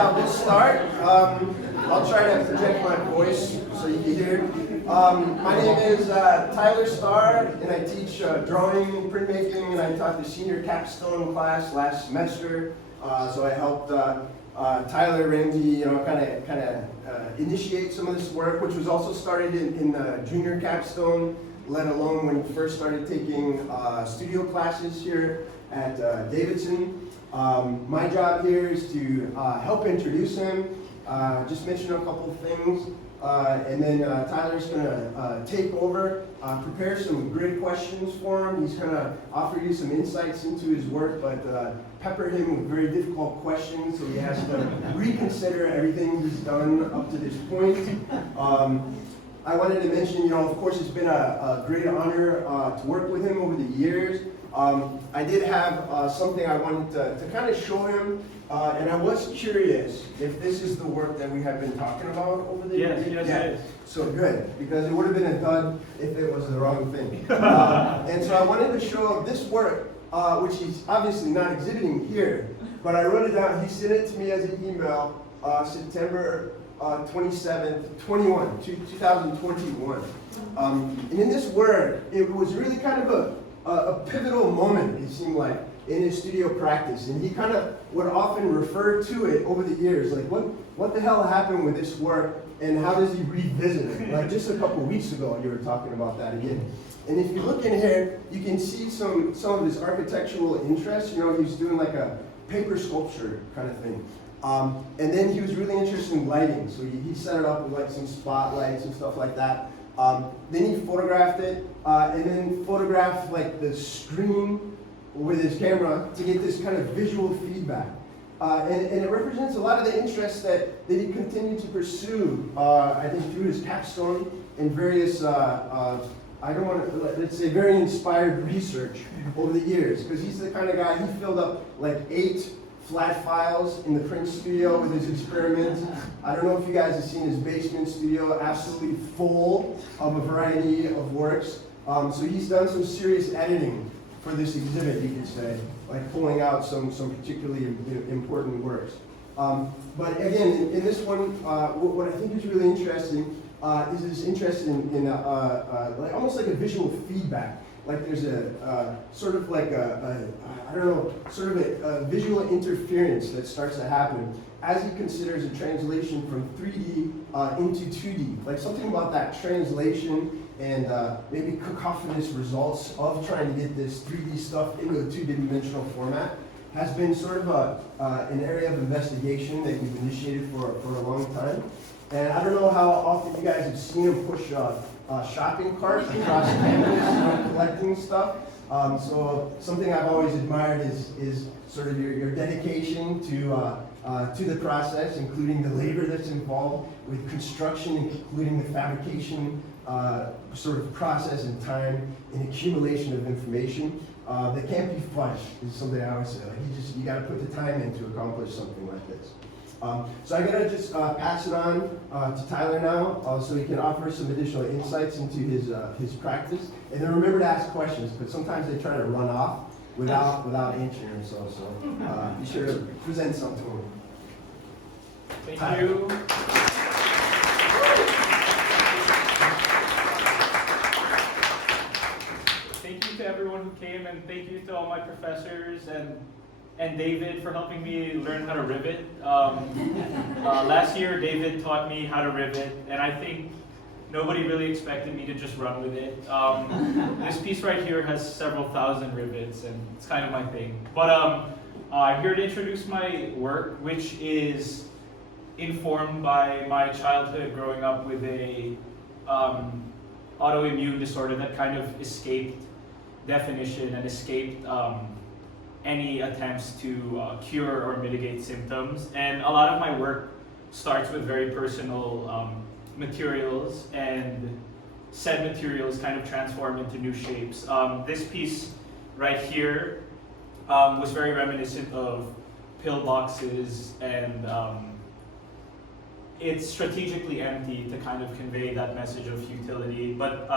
We'll start. I'll try to project my voice so you can hear. My name is Tyler Starr, and I teach drawing, printmaking, and I taught the senior capstone class last semester. So I helped Tyler, Ramsey, kind of initiate some of this work, which was also started in the junior capstone, let alone when he first started taking studio classes here at Davidson. My job here is to help introduce him, just mention a couple of things, and then Tyler's going to take over, prepare some great questions for him. He's going to offer you some insights into his work, but pepper him with very difficult questions, so he has to reconsider everything he's done up to this point. I wanted to mention, of course, it's been a great honor to work with him over the years. I did have something I wanted to kind of show him, and I was curious if this is the work that we have been talking about over the years. Yes, it is. So good, because it would have been a dud if it was the wrong thing. And so I wanted to show this work, which he's obviously not exhibiting here, but I wrote it down. He sent it to me as an email, September 27th, 2021. And in this work, it was really kind of a pivotal moment, it seemed like, in his studio practice. And he kind of would often refer to it over the years, like, what the hell happened with this work, and how does he revisit it? Like just a couple weeks ago, you were talking about that again. And if you look in here, you can see some of his architectural interests. He's doing like a paper sculpture kind of thing. And then he was really interested in lighting, so he set it up with like some spotlights and stuff like that. Then he photographed it, and then photographed like the screen with his camera to get this kind of visual feedback. And it represents a lot of the interests that he continued to pursue, I think, through his capstone and various, let's say, very inspired research over the years. Because he's the kind of guy, he filled up like 8 flat files in the print studio with his experiments. I don't know if you guys have seen his basement studio, absolutely full of a variety of works. So he's done some serious editing for this exhibit, you could say, like pulling out some particularly important works. But again, in this one, what I think is really interesting is his interest in like almost like a visual feedback. Like there's a sort of like sort of a visual interference that starts to happen as he considers a translation from 3D into 2D. Like something about that translation and maybe cacophonous results of trying to get this 3D stuff into a 2-dimensional format has been sort of an area of investigation that we've initiated for a long time. And I don't know how often you guys have seen him push shopping carts across campus, collecting stuff. So something I've always admired is sort of your dedication to the process, including the labor that's involved with construction, including the fabrication sort of process and time and accumulation of information that can't be fudged, is something I always say. Like you got to put the time in to accomplish something like this. So I'm going to just pass it on to Tyler now so he can offer some additional insights into his practice. And then remember to ask questions, because sometimes they try to run off without answering themselves. So be sure to present something to him. Thank Tyler. you. Thank you to everyone who came, and thank you to all my professors and David for helping me learn how to rivet. Last year, David taught me how to rivet, and I think nobody really expected me to just run with it. This piece right here has several thousand rivets, and it's kind of my thing. But I'm here to introduce my work, which is informed by my childhood growing up with a autoimmune disorder that kind of escaped definition and escaped any attempts to cure or mitigate symptoms. And a lot of my work starts with very personal materials, and said materials kind of transform into new shapes. This piece right here was very reminiscent of pillboxes, and it's strategically empty to kind of convey that message of futility. But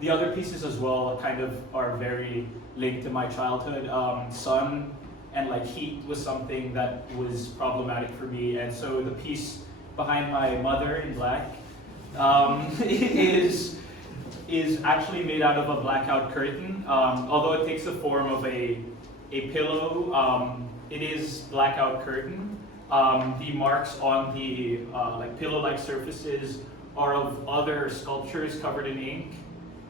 the other pieces as well kind of are very linked to my childhood. Sun and like heat was something that was problematic for me. And so the piece behind my mother in black is actually made out of a blackout curtain. Although it takes the form of a pillow, it is blackout curtain. The marks on the like pillow-like surfaces are of other sculptures covered in ink,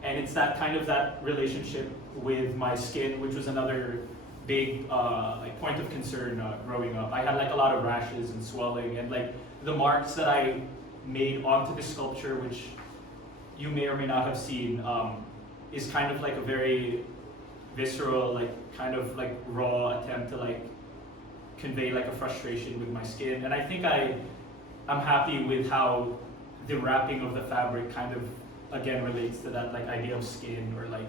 and it's that kind of that relationship with my skin, which was another big like point of concern growing up. I had like a lot of rashes and swelling, and like the marks that I made onto the sculpture, which you may or may not have seen, is kind of like a very visceral, like kind of like raw attempt to like convey like a frustration with my skin. And I think I'm happy with how the wrapping of the fabric kind of again relates to that like idea of skin, or like,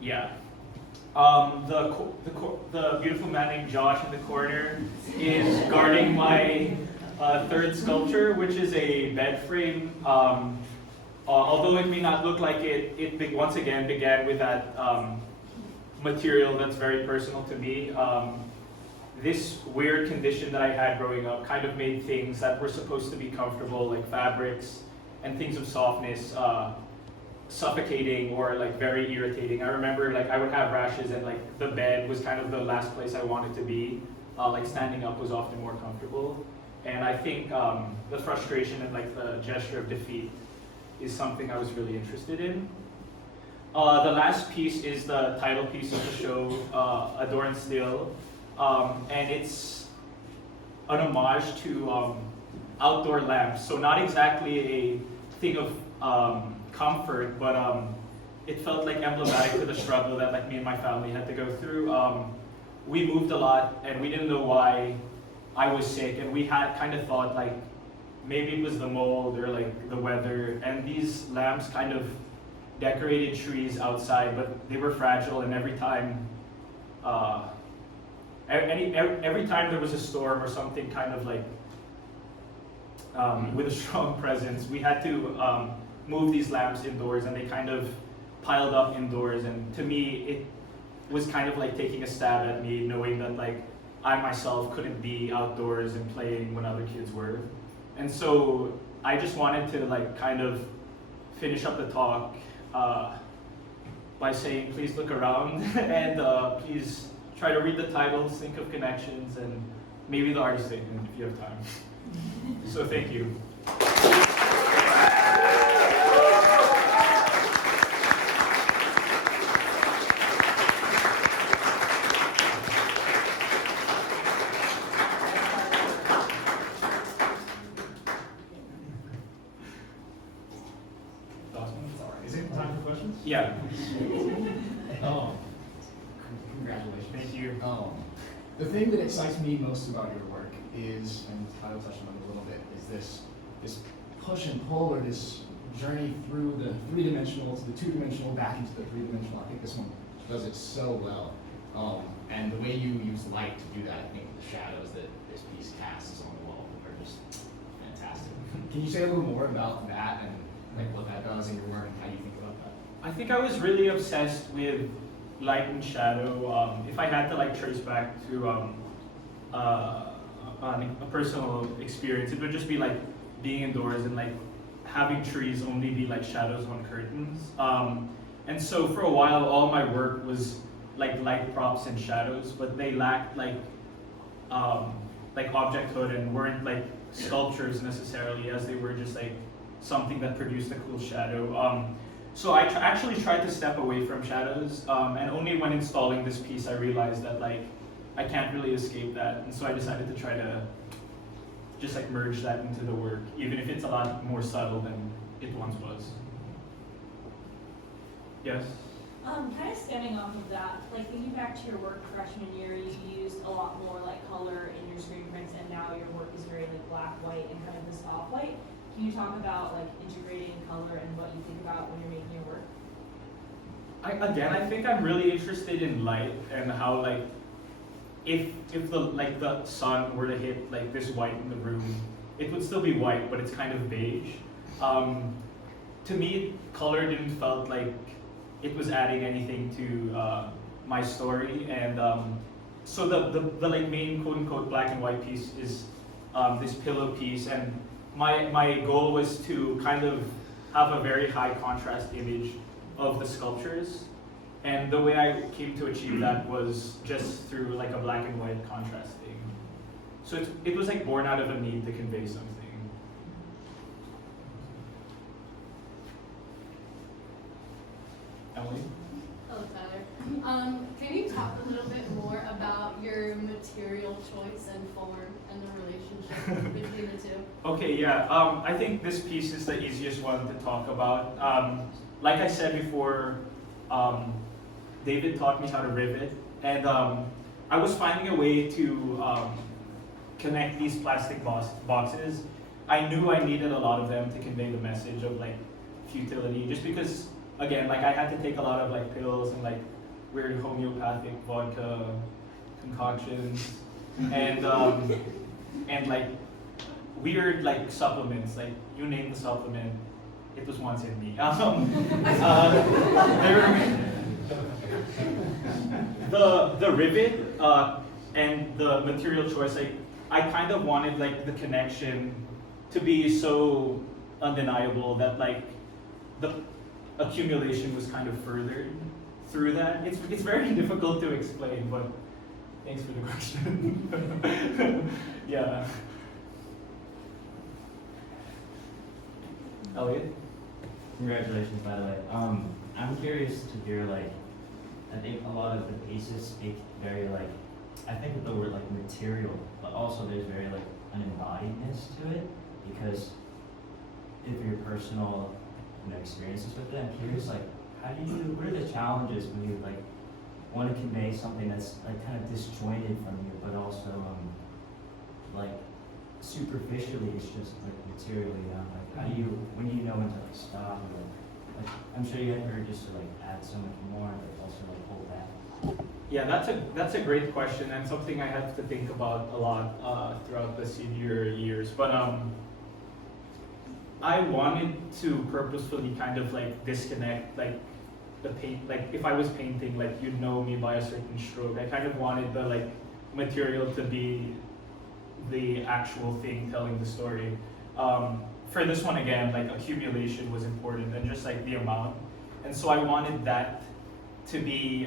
yeah. The beautiful man named Josh in the corner is guarding my third sculpture, which is a bed frame. Although it may not look like it once again began with that material that's very personal to me. This weird condition that I had growing up kind of made things that were supposed to be comfortable, like fabrics and things of softness, suffocating or like very irritating. I remember like I would have rashes, and like the bed was kind of the last place I wanted to be. Like standing up was often more comfortable. And I think the frustration and like the gesture of defeat is something I was really interested in. The last piece is the title piece of the show, Adorned Still. And it's an homage to outdoor lamps. So not exactly a thing of comfort, but it felt like emblematic to the struggle that like me and my family had to go through. We moved a lot, and we didn't know why I was sick, and we had kind of thought like maybe it was the mold or like the weather. And these lamps kind of decorated trees outside, but they were fragile, and every time every time there was a storm or something kind of like with a strong presence, we had to move these lamps indoors, and they kind of piled up indoors. And to me, it was kind of like taking a stab at me, knowing that like I myself couldn't be outdoors and playing when other kids were. And so I just wanted to like kind of finish up the talk by saying, please look around and please try to read the titles, think of connections, and maybe the artist statement if you have time. So thank you. Is it time for questions? Yeah. Oh, congratulations. Thank you. The thing that excites me most about your work is, and Tyler touched on it a little bit, is this push and pull, or this journey through the three-dimensional to the two-dimensional, back into the three-dimensional. I think this one does it so well. And the way you use light to do that, I think the shadows that this piece casts on the wall are just fantastic. Can you say a little more about that and like what that does in your work and how you think about that? I think I was really obsessed with light and shadow. If I had to like trace back to a personal experience, it would just be like being indoors and like having trees only be like shadows on curtains. And so for a while, all my work was like light props and shadows, but they lacked like objecthood and weren't like sculptures necessarily, as they were just like something that produced a cool shadow. So I actually tried to step away from shadows, and only when installing this piece I realized that like I can't really escape that, and so I decided to try to just like merge that into the work, even if it's a lot more subtle than it once was. Yes? Kind of stemming off of that, like thinking back to your work freshman year, you used a lot more like color in your screen prints, and now your work is very like black, white, and kind of this off-white. Can you talk about like integrating color and what you think about when you're making your work? I think I'm really interested in light and how like if the sun were to hit like this white in the room, it would still be white, but it's kind of beige. To me, color didn't felt like it was adding anything to my story, and so the like main quote unquote black and white piece is this pillow piece, and my goal was to kind of have a very high contrast image of the sculptures, and the way I came to achieve that was just through like a black and white contrasting. So it was like born out of a need to convey something. Emily? Hello, Tyler. Can you talk a little bit more about your material choice and form and the relationship between the two? Okay, yeah. I think this piece is the easiest one to talk about. Like I said before, David taught me how to rivet, and I was finding a way to connect these plastic boxes. I knew I needed a lot of them to convey the message of like futility, just because, again, like I had to take a lot of like pills and like weird homeopathic vodka concoctions, and like weird like supplements, like you name the supplement, it was once in me. The rivet and the material choice, like I kind of wanted like the connection to be so undeniable that like the accumulation was kind of furthered through that. It's very difficult to explain, but thanks for the question. Yeah. Elliot? Congratulations, by the way. I'm curious to hear, like, I think a lot of the pieces speak very, like, I think with the word, like, material, but also there's very, like, an embodiedness to it, because if your personal, experiences with it, I'm curious, like, what are the challenges when you, like, want to convey something that's, like, kind of disjointed from you, but also, like, superficially it's just, like, materially, like, when do you know when to, like, stop, or, like, I'm sure you had heard just to, like, add so much more, but also, like, hold back. Yeah, that's a great question, and something I have to think about a lot throughout the senior years. But I wanted to purposefully kind of like disconnect like the paint. Like if I was painting, like you'd know me by a certain stroke. I kind of wanted the like material to be the actual thing telling the story. For this one again, like accumulation was important, and just like the amount. And so I wanted that to be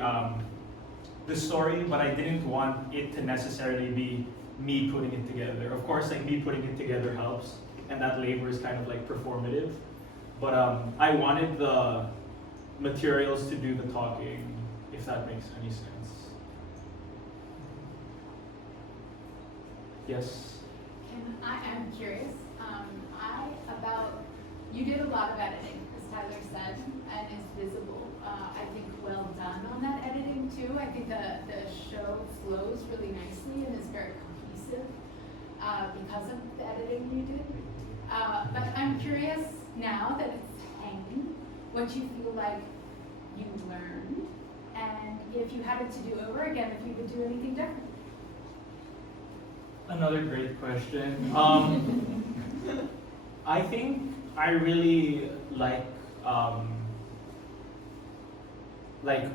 the story, but I didn't want it to necessarily be me putting it together. Of course, like me putting it together helps, and that labor is kind of like performative. But I wanted the materials to do the talking, if that makes any sense. Yes? I am curious. You did a lot of editing, as Tyler said, and it's visible. I think well done on that editing too. I think the show flows really nicely and is very cohesive because of the editing you did. But I'm curious now that it's hanging, what you feel like you learned, and if you had it to do over again, if you would do anything different. Another great question. I think I really like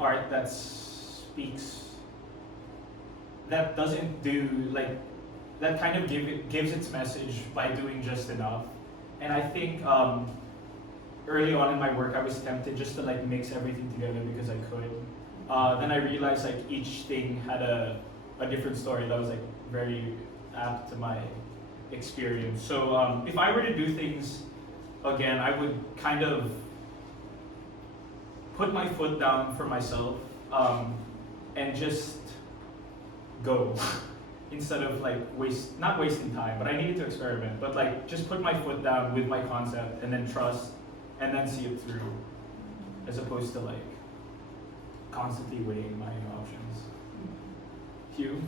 art that speaks, that doesn't do like, that kind of gives its message by doing just enough. And I think early on in my work, I was tempted just to like mix everything together because I could. Then I realized like each thing had a different story that was like very apt to my experience. So if I were to do things again, I would kind of put my foot down for myself and just go instead of like not wasting time, but I needed to experiment, but like just put my foot down with my concept and then trust and then see it through, as opposed to like constantly weighing my options. Hugh?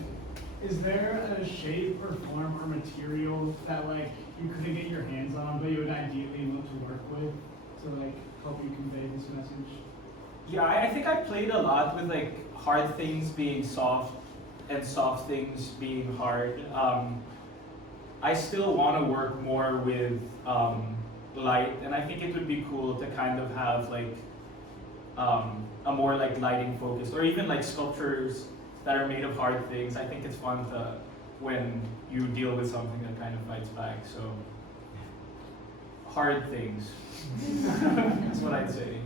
Is there a shape or form or material that like you couldn't get your hands on but you would ideally love to work with to like help you convey this message? Yeah, I think I played a lot with like hard things being soft and soft things being hard. I still want to work more with light, and I think it would be cool to kind of have like a more like lighting focused, or even like sculptures that are made of hard things. I think it's fun to when you deal with something that kind of fights back. So hard things. That's what I'd say.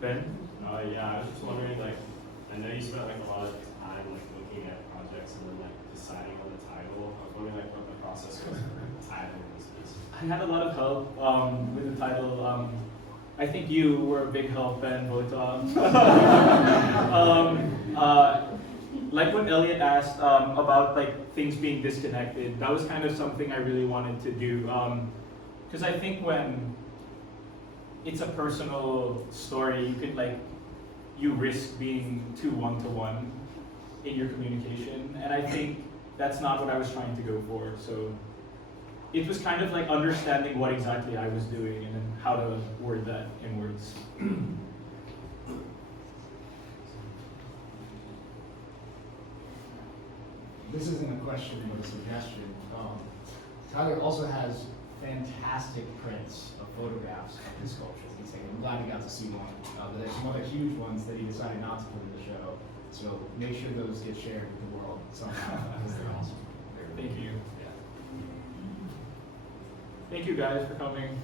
Ben? Yeah, I was just wondering, like, I know you spent like a lot of time like looking at projects and then like deciding on the title. I was wondering like what the process was for titling this piece. I had a lot of help with the title. I think you were a big help, Ben Vota. Like when Elliot asked about like things being disconnected, that was kind of something I really wanted to do. Because I think when it's a personal story, you could you risk being too one-to-one in your communication, and I think that's not what I was trying to go for. So it was kind of like understanding what exactly I was doing and then how to word that in words. This isn't a question, but a suggestion. Tyler also has fantastic prints of photographs of his sculptures. He's saying, I'm glad he got to see one. But there's some other huge ones that he decided not to put in the show. So make sure those get shared with the world somehow, because they're awesome. Thank you. Thank you guys for coming.